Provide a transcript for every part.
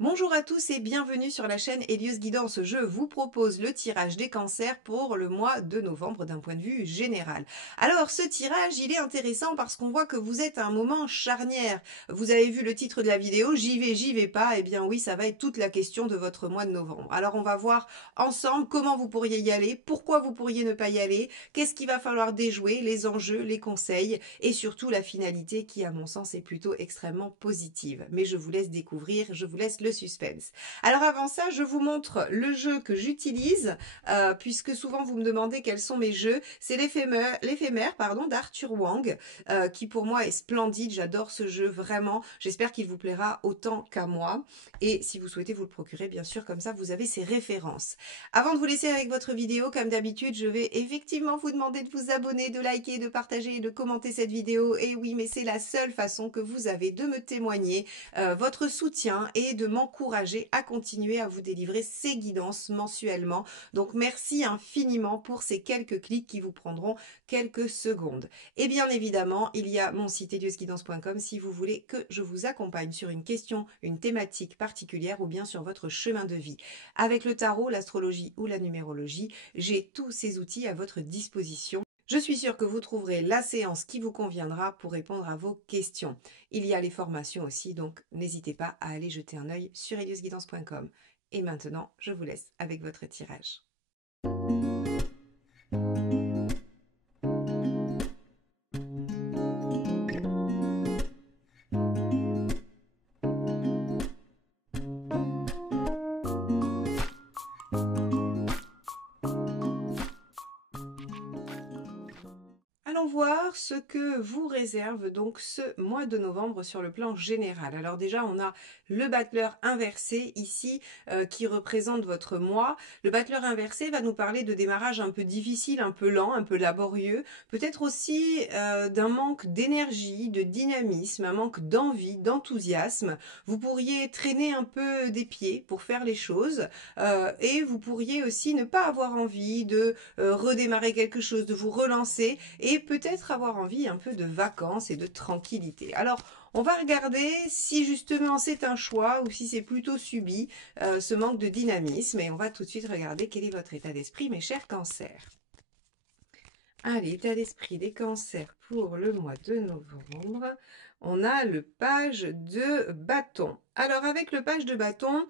Bonjour à tous et bienvenue sur la chaîne Hélios Guidance. Je vous propose le tirage des cancers pour le mois de novembre d'un point de vue général. Alors ce tirage, il est intéressant parce qu'on voit que vous êtes à un moment charnière. Vous avez vu le titre de la vidéo, j'y vais pas. Eh bien oui, ça va être toute la question de votre mois de novembre. Alors on va voir ensemble comment vous pourriez y aller, pourquoi vous pourriez ne pas y aller, qu'est-ce qu'il va falloir déjouer, les enjeux, les conseils et surtout la finalité qui à mon sens est plutôt extrêmement positive. Mais je vous laisse découvrir, je vous laisse le suspense. Alors avant ça, je vous montre le jeu que j'utilise, puisque souvent vous me demandez quels sont mes jeux. C'est l'éphémère d'Arthur Wang, qui pour moi est splendide. J'adore ce jeu vraiment. J'espère qu'il vous plaira autant qu'à moi. Et si vous souhaitez vous le procurer, bien sûr, comme ça vous avez ses références. Avant de vous laisser avec votre vidéo, comme d'habitude, je vais effectivement vous demander de vous abonner, de liker, de partager et de commenter cette vidéo. Et oui, mais c'est la seule façon que vous avez de me témoigner votre soutien et de m'encourager à continuer à vous délivrer ces guidances mensuellement. Donc merci infiniment pour ces quelques clics qui vous prendront quelques secondes. Et bien évidemment, il y a mon site heliosguidance.com si vous voulez que je vous accompagne sur une question, une thématique particulière ou bien sur votre chemin de vie. Avec le tarot, l'astrologie ou la numérologie, j'ai tous ces outils à votre disposition. Je suis sûre que vous trouverez la séance qui vous conviendra pour répondre à vos questions. Il y a les formations aussi, donc n'hésitez pas à aller jeter un œil sur heliosguidance.com. Et maintenant, je vous laisse avec votre tirage. Allons voir ce que vous réserve donc ce mois de novembre sur le plan général. Alors déjà, on a le battleur inversé ici qui représente votre mois. Le battleur inversé va nous parler de démarrage un peu difficile, un peu lent, un peu laborieux, peut-être aussi d'un manque d'énergie, de dynamisme, un manque d'envie, d'enthousiasme. Vous pourriez traîner un peu des pieds pour faire les choses et vous pourriez aussi ne pas avoir envie de redémarrer quelque chose, de vous relancer et peut-être avoir envie un peu de vacances et de tranquillité. Alors, on va regarder si justement c'est un choix ou si c'est plutôt subi ce manque de dynamisme et on va tout de suite regarder quel est votre état d'esprit, mes chers cancers. Allez, état d'esprit des cancers pour le mois de novembre. On a le page de bâton. Alors avec le page de bâton,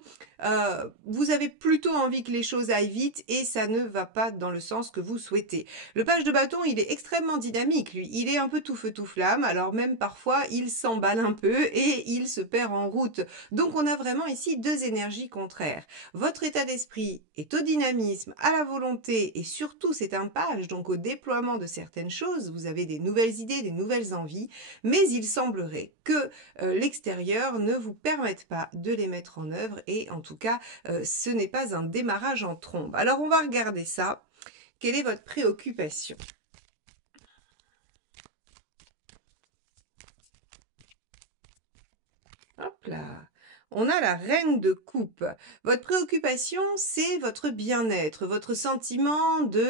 vous avez plutôt envie que les choses aillent vite et ça ne va pas dans le sens que vous souhaitez. Le page de bâton, il est extrêmement dynamique, lui. Il est un peu tout feu tout flamme, alors même parfois il s'emballe un peu et il se perd en route. Donc on a vraiment ici deux énergies contraires. Votre état d'esprit est au dynamisme, à la volonté et surtout c'est un page, donc au déploiement de certaines choses. Vous avez des nouvelles idées, des nouvelles envies, mais il semblerait que l'extérieur ne vous permette pas de les mettre en œuvre et en tout cas ce n'est pas un démarrage en trombe. Alors on va regarder ça. Quelle est votre préoccupation? Hop là. On a la reine de coupe. Votre préoccupation, c'est votre bien-être, votre sentiment de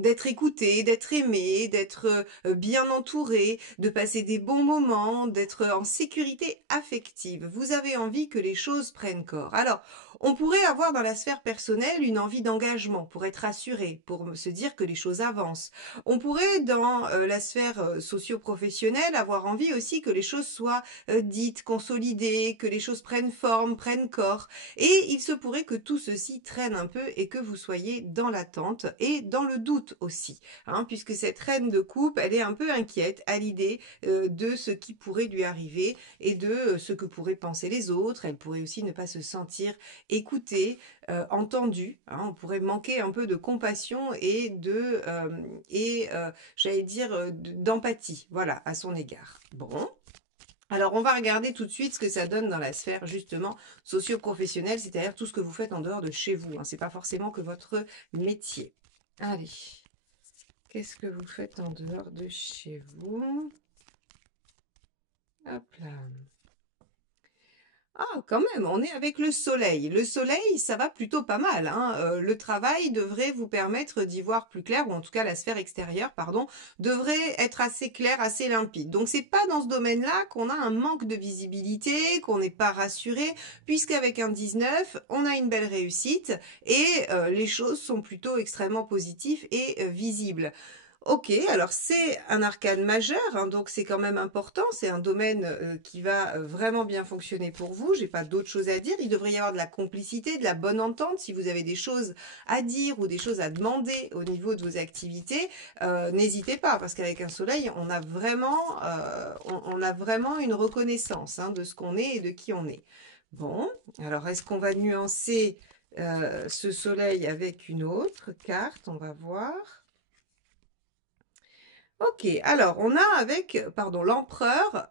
d'être écouté, d'être aimé, d'être bien entouré, de passer des bons moments, d'être en sécurité affective. Vous avez envie que les choses prennent corps. Alors, on pourrait avoir dans la sphère personnelle une envie d'engagement pour être assuré, pour se dire que les choses avancent. On pourrait dans la sphère socio-professionnelle avoir envie aussi que les choses soient dites, consolidées, que les choses prennent forme, prennent corps. Et il se pourrait que tout ceci traîne un peu et que vous soyez dans l'attente et dans le doute aussi. Hein, puisque cette reine de coupe, elle est un peu inquiète à l'idée de ce qui pourrait lui arriver et de ce que pourraient penser les autres. Elle pourrait aussi ne pas se sentir écoutée, entendue. Hein, on pourrait manquer un peu de compassion et j'allais dire, d'empathie, voilà, à son égard. Bon. Alors, on va regarder tout de suite ce que ça donne dans la sphère, justement, socio-professionnelle, c'est-à-dire tout ce que vous faites en dehors de chez vous. Hein. Ce n'est pas forcément que votre métier. Allez, qu'est-ce que vous faites en dehors de chez vous? Hop là. Ah, quand même, on est avec le soleil. Le soleil, ça va plutôt pas mal, hein. Le travail devrait vous permettre d'y voir plus clair, ou en tout cas la sphère extérieure, pardon, devrait être assez claire, assez limpide. Donc c'est pas dans ce domaine-là qu'on a un manque de visibilité, qu'on n'est pas rassuré, puisqu'avec un 19, on a une belle réussite et les choses sont plutôt extrêmement positives et visibles. Ok, alors c'est un arcane majeur, hein, donc c'est quand même important, c'est un domaine qui va vraiment bien fonctionner pour vous, j'ai pas d'autre chose à dire, il devrait y avoir de la complicité, de la bonne entente, si vous avez des choses à dire ou des choses à demander au niveau de vos activités, n'hésitez pas, parce qu'avec un soleil, on a vraiment une reconnaissance hein, de ce qu'on est et de qui on est. Bon, alors est-ce qu'on va nuancer ce soleil avec une autre carte? On va voir. Ok, alors on a avec, pardon, l'empereur,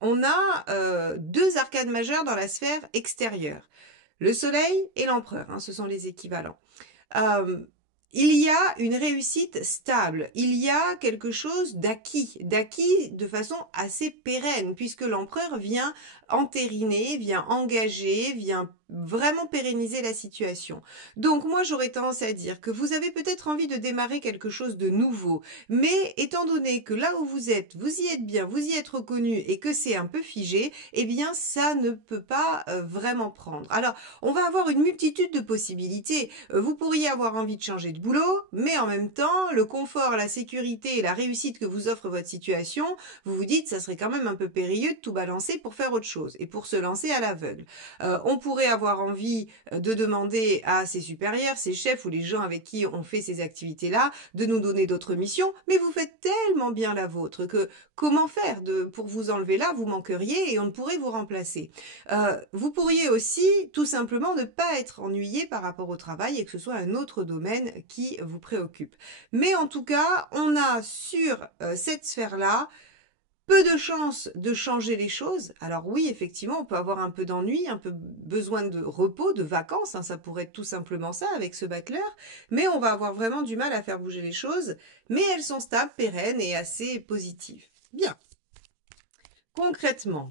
on a deux arcanes majeures dans la sphère extérieure. Le soleil et l'empereur, hein, ce sont les équivalents. Euh, il y a une réussite stable, il y a quelque chose d'acquis de façon assez pérenne, puisque l'empereur vient entériner, vient engager, vient vraiment pérenniser la situation. Donc moi j'aurais tendance à dire que vous avez peut-être envie de démarrer quelque chose de nouveau, mais étant donné que là où vous y êtes bien, vous y êtes reconnu et que c'est un peu figé, eh bien ça ne peut pas vraiment prendre. Alors on va avoir une multitude de possibilités. Vous pourriez avoir envie de changer de boulot, mais en même temps, le confort, la sécurité et la réussite que vous offre votre situation, vous vous dites ça serait quand même un peu périlleux de tout balancer pour faire autre chose et pour se lancer à l'aveugle. On pourrait avoir envie de demander à ses supérieurs, ses chefs ou les gens avec qui on fait ces activités-là de nous donner d'autres missions, mais vous faites tellement bien la vôtre que comment faire pour vous enlever là, vous manqueriez et on ne pourrait vous remplacer. Vous pourriez aussi tout simplement ne pas être ennuyé par rapport au travail et que ce soit un autre domaine qui vous préoccupe. Mais en tout cas, on a sur cette sphère-là peu de chances de changer les choses. Alors oui, effectivement, on peut avoir un peu d'ennui, un peu besoin de repos, de vacances, hein, ça pourrait être tout simplement ça avec ce battleur, mais on va avoir vraiment du mal à faire bouger les choses, mais elles sont stables, pérennes et assez positives. Bien. Concrètement,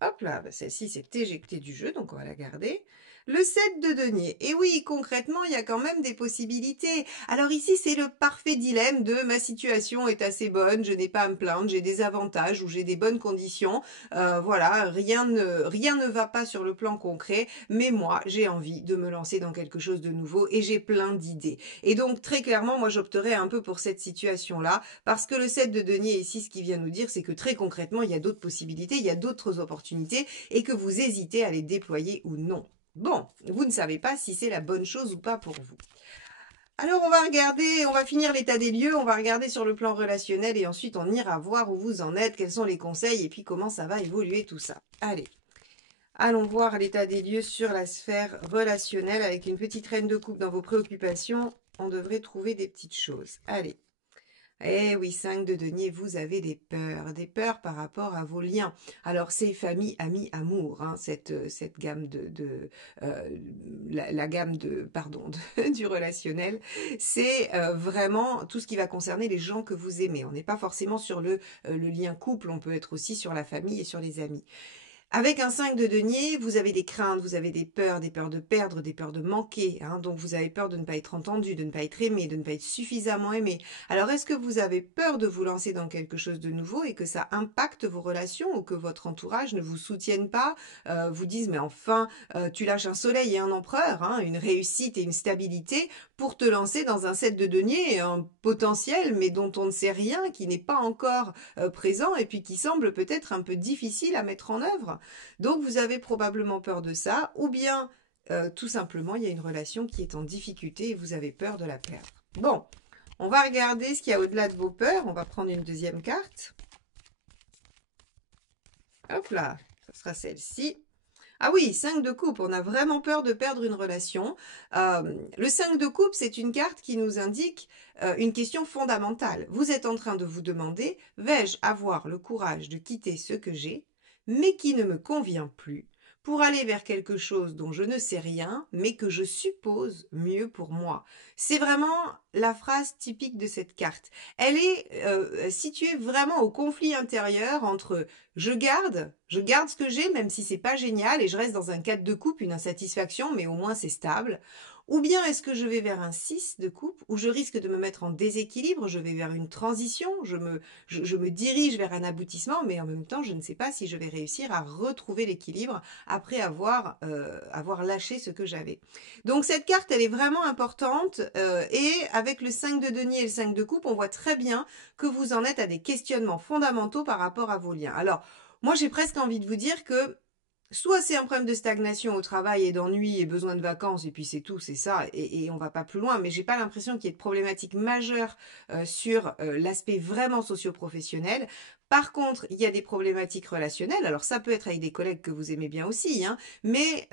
hop là, bah celle-ci s'est éjectée du jeu, donc on va la garder. Le 7 de denier. Et oui, concrètement, il y a quand même des possibilités. Alors ici, c'est le parfait dilemme de ma situation est assez bonne, je n'ai pas à me plaindre, j'ai des avantages ou j'ai des bonnes conditions. Voilà, rien ne va pas sur le plan concret, mais moi, j'ai envie de me lancer dans quelque chose de nouveau et j'ai plein d'idées. Et donc, très clairement, moi, j'opterais un peu pour cette situation-là, parce que le 7 de denier ici, ce qu'il vient nous dire, c'est que très concrètement, il y a d'autres possibilités, il y a d'autres opportunités et que vous hésitez à les déployer ou non. Bon, vous ne savez pas si c'est la bonne chose ou pas pour vous. Alors on va regarder, on va finir l'état des lieux, on va regarder sur le plan relationnel et ensuite on ira voir où vous en êtes, quels sont les conseils et puis comment ça va évoluer tout ça. Allez, allons voir l'état des lieux sur la sphère relationnelle avec une petite reine de coupe dans vos préoccupations. On devrait trouver des petites choses. Allez. Eh oui, 5 de denier, vous avez des peurs par rapport à vos liens. Alors c'est famille, amis, amour, hein, cette gamme la gamme pardon, du relationnel, c'est vraiment tout ce qui va concerner les gens que vous aimez. On n'est pas forcément sur le lien couple, on peut être aussi sur la famille et sur les amis. Avec un 5 de denier, vous avez des craintes, vous avez des peurs de perdre, des peurs de manquer. Hein, donc vous avez peur de ne pas être entendu, de ne pas être aimé, de ne pas être suffisamment aimé. Alors est-ce que vous avez peur de vous lancer dans quelque chose de nouveau et que ça impacte vos relations ou que votre entourage ne vous soutienne pas, vous dise mais enfin tu lâches un soleil et un empereur, hein, une réussite et une stabilité pour te lancer dans un 7 de denier, un potentiel mais dont on ne sait rien, qui n'est pas encore présent et puis qui semble peut-être un peu difficile à mettre en œuvre. Donc vous avez probablement peur de ça, ou bien tout simplement il y a une relation qui est en difficulté et vous avez peur de la perdre. Bon, on va regarder ce qu'il y a au-delà de vos peurs. On va prendre une deuxième carte. Hop là, ce sera celle-ci. Ah oui, 5 de coupe, on a vraiment peur de perdre une relation. Le 5 de coupe, c'est une carte qui nous indique une question fondamentale. Vous êtes en train de vous demander, vais-je avoir le courage de quitter ce que j'ai, mais qui ne me convient plus, pour aller vers quelque chose dont je ne sais rien, mais que je suppose mieux pour moi. C'est vraiment la phrase typique de cette carte. Elle est située vraiment au conflit intérieur entre je garde ce que j'ai, même si c'est pas génial, et je reste dans un 4 de coupe, une insatisfaction, mais au moins c'est stable. Ou bien est-ce que je vais vers un 6 de coupe, où je risque de me mettre en déséquilibre, je vais vers une transition, je me dirige vers un aboutissement, mais en même temps, je ne sais pas si je vais réussir à retrouver l'équilibre après avoir lâché ce que j'avais. Donc cette carte, elle est vraiment importante, et avec le 5 de denier et le 5 de coupe, on voit très bien que vous en êtes à des questionnements fondamentaux par rapport à vos liens. Alors, moi, j'ai presque envie de vous dire que soit c'est un problème de stagnation au travail et d'ennui et besoin de vacances, et puis c'est tout, c'est ça, et on va pas plus loin, mais j'ai pas l'impression qu'il y ait de problématiques majeures sur l'aspect vraiment socio-professionnel. Par contre, il y a des problématiques relationnelles, alors ça peut être avec des collègues que vous aimez bien aussi, hein, mais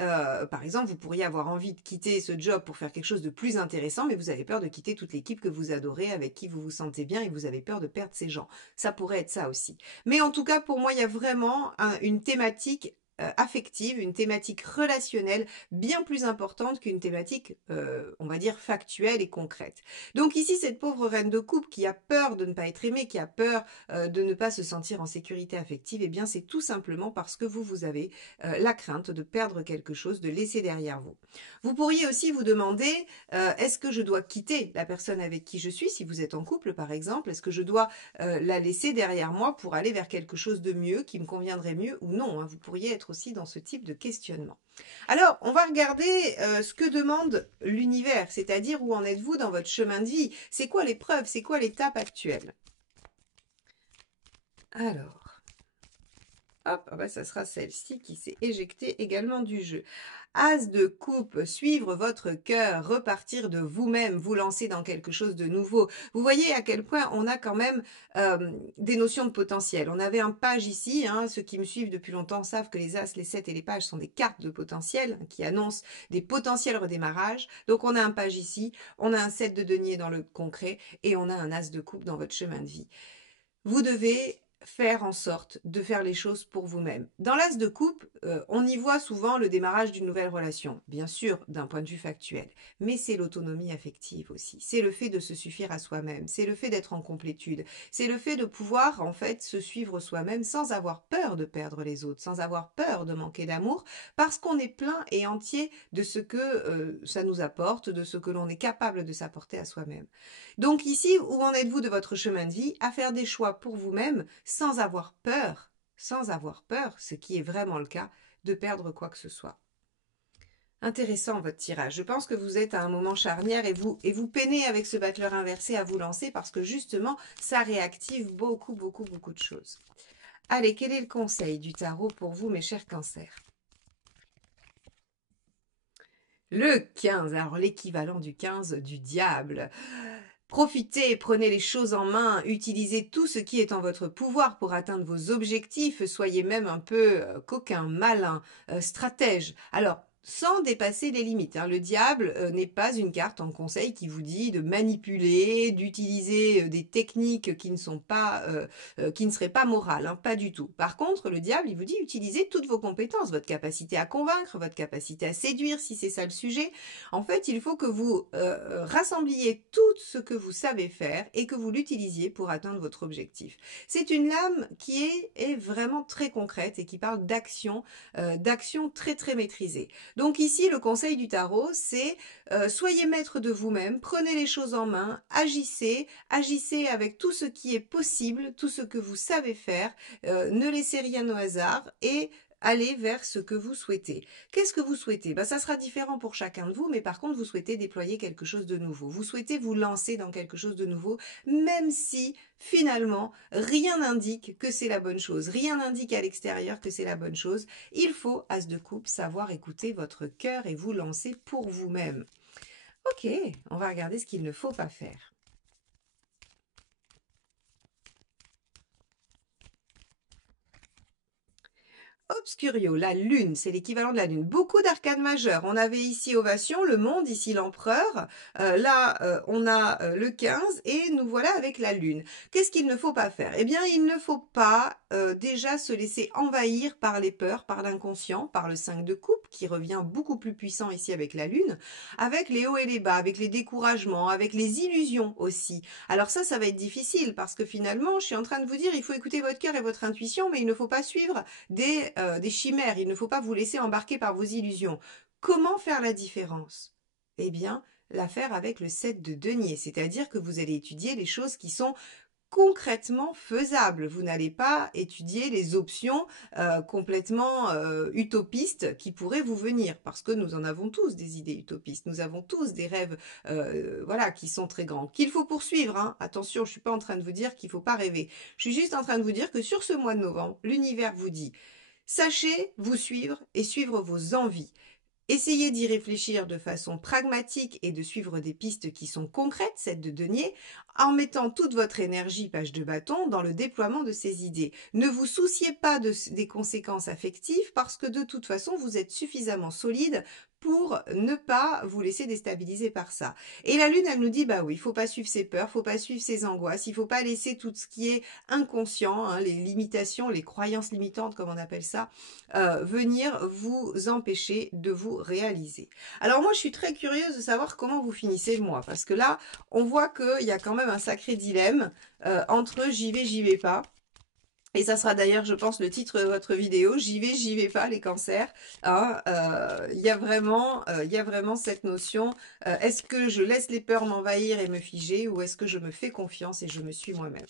par exemple, vous pourriez avoir envie de quitter ce job pour faire quelque chose de plus intéressant, mais vous avez peur de quitter toute l'équipe que vous adorez, avec qui vous vous sentez bien, et vous avez peur de perdre ces gens. Ça pourrait être ça aussi. Mais en tout cas, pour moi, il y a vraiment une thématique affective, une thématique relationnelle bien plus importante qu'une thématique, on va dire, factuelle et concrète. Donc ici, cette pauvre reine de coupe qui a peur de ne pas être aimée, qui a peur de ne pas se sentir en sécurité affective, eh bien c'est tout simplement parce que vous avez la crainte de perdre quelque chose, de laisser derrière vous. Vous pourriez aussi vous demander, est-ce que je dois quitter la personne avec qui je suis, si vous êtes en couple par exemple, est-ce que je dois la laisser derrière moi pour aller vers quelque chose de mieux, qui me conviendrait mieux ou non, hein. Vous pourriez être aussi dans ce type de questionnement. Alors, on va regarder ce que demande l'univers, c'est-à-dire où en êtes-vous dans votre chemin de vie. C'est quoi l'épreuve, c'est quoi l'étape actuelle? Alors, hop, ah bah, ça sera celle-ci qui s'est éjectée également du jeu. As de coupe, suivre votre cœur, repartir de vous-même, vous lancer dans quelque chose de nouveau. Vous voyez à quel point on a quand même des notions de potentiel. On avait un page ici, hein, ceux qui me suivent depuis longtemps savent que les As, les 7 et les pages sont des cartes de potentiel qui annoncent des potentiels redémarrages. Donc on a un page ici, on a un 7 de denier dans le concret et on a un As de coupe dans votre chemin de vie. Vous devez faire en sorte de faire les choses pour vous-même. Dans l'as de coupe, on y voit souvent le démarrage d'une nouvelle relation, bien sûr d'un point de vue factuel, mais c'est l'autonomie affective aussi, c'est le fait de se suffire à soi-même, c'est le fait d'être en complétude, c'est le fait de pouvoir en fait se suivre soi-même sans avoir peur de perdre les autres, sans avoir peur de manquer d'amour, parce qu'on est plein et entier de ce que ça nous apporte, de ce que l'on est capable de s'apporter à soi-même. Donc ici, où en êtes-vous de votre chemin de vie? À faire des choix pour vous-même sans avoir peur, ce qui est vraiment le cas, de perdre quoi que ce soit. Intéressant votre tirage. Je pense que vous êtes à un moment charnière et vous peinez avec ce battleur inversé à vous lancer parce que justement, ça réactive beaucoup de choses. Allez, quel est le conseil du tarot pour vous, mes chers cancers? Le 15, alors l'équivalent du 15 du diable. Profitez, prenez les choses en main, utilisez tout ce qui est en votre pouvoir pour atteindre vos objectifs, soyez même un peu coquin, malin, stratège. Alors, sans dépasser les limites, hein. Le diable n'est pas une carte en conseil qui vous dit de manipuler, d'utiliser des techniques qui ne sont pas, qui ne seraient pas morales, hein, pas du tout. Par contre, le diable, il vous dit utilisez toutes vos compétences, votre capacité à convaincre, votre capacité à séduire, si c'est ça le sujet. En fait, il faut que vous rassembliez tout ce que vous savez faire et que vous l'utilisiez pour atteindre votre objectif. C'est une lame qui est vraiment très concrète et qui parle d'action, d'action très maîtrisée. Donc ici, le conseil du tarot, c'est soyez maître de vous-même, prenez les choses en main, agissez, agissez avec tout ce qui est possible, tout ce que vous savez faire, ne laissez rien au hasard et allez vers ce que vous souhaitez. Qu'est-ce que vous souhaitez? Ça sera différent pour chacun de vous, mais par contre, vous souhaitez déployer quelque chose de nouveau. Vous souhaitez vous lancer dans quelque chose de nouveau, même si finalement, rien n'indique que c'est la bonne chose. Rien n'indique à l'extérieur que c'est la bonne chose. Il faut, as de coupe, savoir écouter votre cœur et vous lancer pour vous-même. Ok, on va regarder ce qu'il ne faut pas faire. Obscurio, la lune, c'est l'équivalent de la lune. Beaucoup d'arcades majeures. On avait ici Ovation, le monde, ici l'empereur. Là, on a le 15 et nous voilà avec la lune. Qu'est-ce qu'il ne faut pas faire? Eh bien, il ne faut pas déjà se laisser envahir par les peurs, par l'inconscient, par le 5 de coupe qui revient beaucoup plus puissant ici avec la lune, avec les hauts et les bas, avec les découragements, avec les illusions aussi. Alors ça va être difficile parce que finalement, je suis en train de vous dire, il faut écouter votre cœur et votre intuition, mais il ne faut pas suivre des chimères, il ne faut pas vous laisser embarquer par vos illusions. Comment faire la différence? Eh bien, la faire avec le 7 de denier, c'est-à-dire que vous allez étudier les choses qui sont concrètement faisables. Vous n'allez pas étudier les options complètement utopistes qui pourraient vous venir, parce que nous en avons tous des idées utopistes, nous avons tous des rêves voilà, qui sont très grands, qu'il faut poursuivre. Hein. Attention, je ne suis pas en train de vous dire qu'il ne faut pas rêver. Je suis juste en train de vous dire que sur ce mois de novembre, l'univers vous dit sachez vous suivre et suivre vos envies. Essayez d'y réfléchir de façon pragmatique et de suivre des pistes qui sont concrètes, celles de denier, en mettant toute votre énergie, page de bâton, dans le déploiement de ces idées. Ne vous souciez pas des conséquences affectives parce que de toute façon, vous êtes suffisamment solide pour ne pas vous laisser déstabiliser par ça. Et la lune, elle nous dit, bah oui, il faut pas suivre ses peurs, faut pas suivre ses angoisses, il faut pas laisser tout ce qui est inconscient, hein, les limitations, les croyances limitantes, comme on appelle ça, venir vous empêcher de vous réaliser. Alors moi, je suis très curieuse de savoir comment vous finissez le mois, parce que là, on voit qu'il y a quand même un sacré dilemme entre j'y vais pas. Et ça sera d'ailleurs, je pense, le titre de votre vidéo, j'y vais pas, les cancers. Hein, il y a vraiment cette notion, est-ce que je laisse les peurs m'envahir et me figer, ou est-ce que je me fais confiance et je me suis moi-même?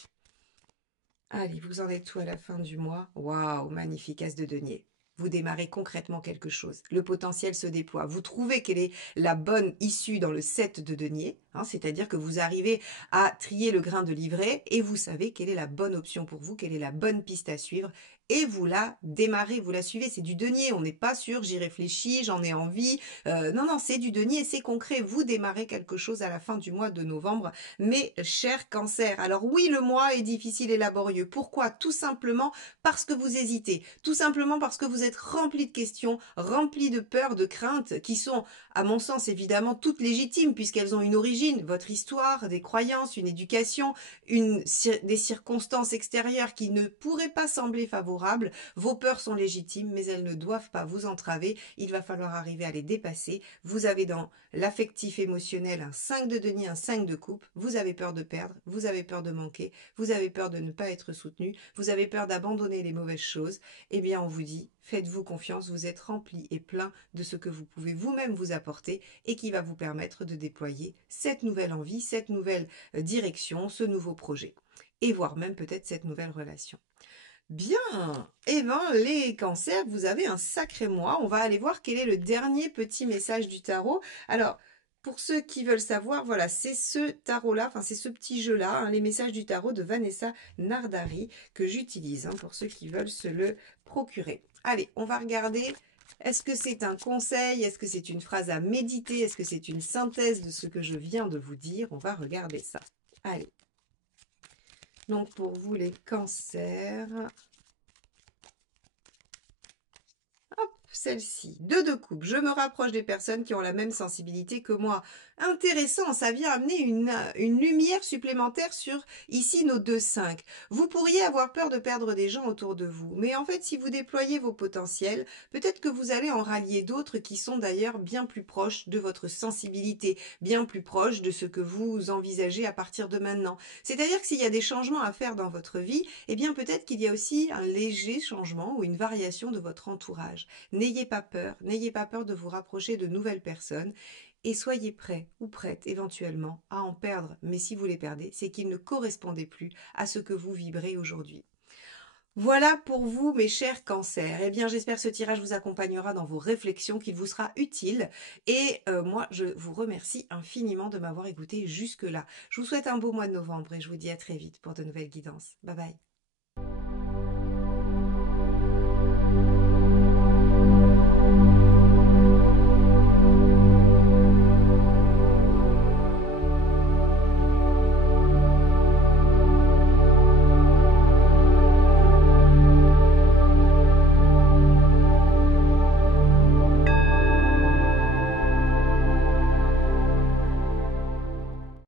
Allez, vous en êtes tout à la fin du mois? Waouh, magnifique as de denier. Vous démarrez concrètement quelque chose. Le potentiel se déploie. Vous trouvez quelle est la bonne issue dans le 7 de denier, hein, c'est-à-dire que vous arrivez à trier le grain de livret et vous savez quelle est la bonne option pour vous, quelle est la bonne piste à suivre et vous la démarrez, vous la suivez. C'est du denier, on n'est pas sûr, j'y réfléchis, j'en ai envie. Non, c'est du denier, c'est concret. Vous démarrez quelque chose à la fin du mois de novembre, mes chers cancers. Alors oui, le mois est difficile et laborieux. Pourquoi? Tout simplement parce que vous hésitez. Tout simplement parce que vous êtes rempli de questions, rempli de peurs, de craintes, qui sont, à mon sens, évidemment, toutes légitimes, puisqu'elles ont une origine, votre histoire, des croyances, une éducation, des circonstances extérieures qui ne pourraient pas sembler favorables. Vos peurs sont légitimes, mais elles ne doivent pas vous entraver. Il va falloir arriver à les dépasser. Vous avez dans l'affectif émotionnel un 5 de denier, un 5 de coupe. Vous avez peur de perdre, vous avez peur de manquer, vous avez peur de ne pas être soutenu, vous avez peur d'abandonner les mauvaises choses. Eh bien, on vous dit, faites-vous confiance, vous êtes rempli et plein de ce que vous pouvez vous-même vous apporter et qui va vous permettre de déployer cette nouvelle envie, cette nouvelle direction, ce nouveau projet. Et voire même peut-être cette nouvelle relation. Bien, eh bien les cancers, vous avez un sacré mois. On va aller voir quel est le dernier petit message du tarot. Alors, pour ceux qui veulent savoir, voilà, c'est ce tarot-là, enfin c'est ce petit jeu-là, hein, les messages du tarot de Vanessa Nardari que j'utilise hein, pour ceux qui veulent se le procurer. Allez, on va regarder. Est-ce que c'est un conseil? Est-ce que c'est une phrase à méditer? Est-ce que c'est une synthèse de ce que je viens de vous dire? On va regarder ça. Allez. Donc, pour vous, les cancers... Hop, celle-ci. 2 de coupe. Je me rapproche des personnes qui ont la même sensibilité que moi. Intéressant, ça vient amener une lumière supplémentaire sur, ici, nos 2-5. Vous pourriez avoir peur de perdre des gens autour de vous. Mais en fait, si vous déployez vos potentiels, peut-être que vous allez en rallier d'autres qui sont d'ailleurs bien plus proches de votre sensibilité, bien plus proches de ce que vous envisagez à partir de maintenant. C'est-à-dire que s'il y a des changements à faire dans votre vie, eh bien peut-être qu'il y a aussi un léger changement ou une variation de votre entourage. N'ayez pas peur de vous rapprocher de nouvelles personnes et soyez prêts ou prêtes éventuellement à en perdre. Mais si vous les perdez, c'est qu'ils ne correspondaient plus à ce que vous vibrez aujourd'hui. Voilà pour vous, mes chers cancers. Eh bien, j'espère que ce tirage vous accompagnera dans vos réflexions, qu'il vous sera utile. Et moi, je vous remercie infiniment de m'avoir écouté jusque-là. Je vous souhaite un beau mois de novembre et je vous dis à très vite pour de nouvelles guidances. Bye bye.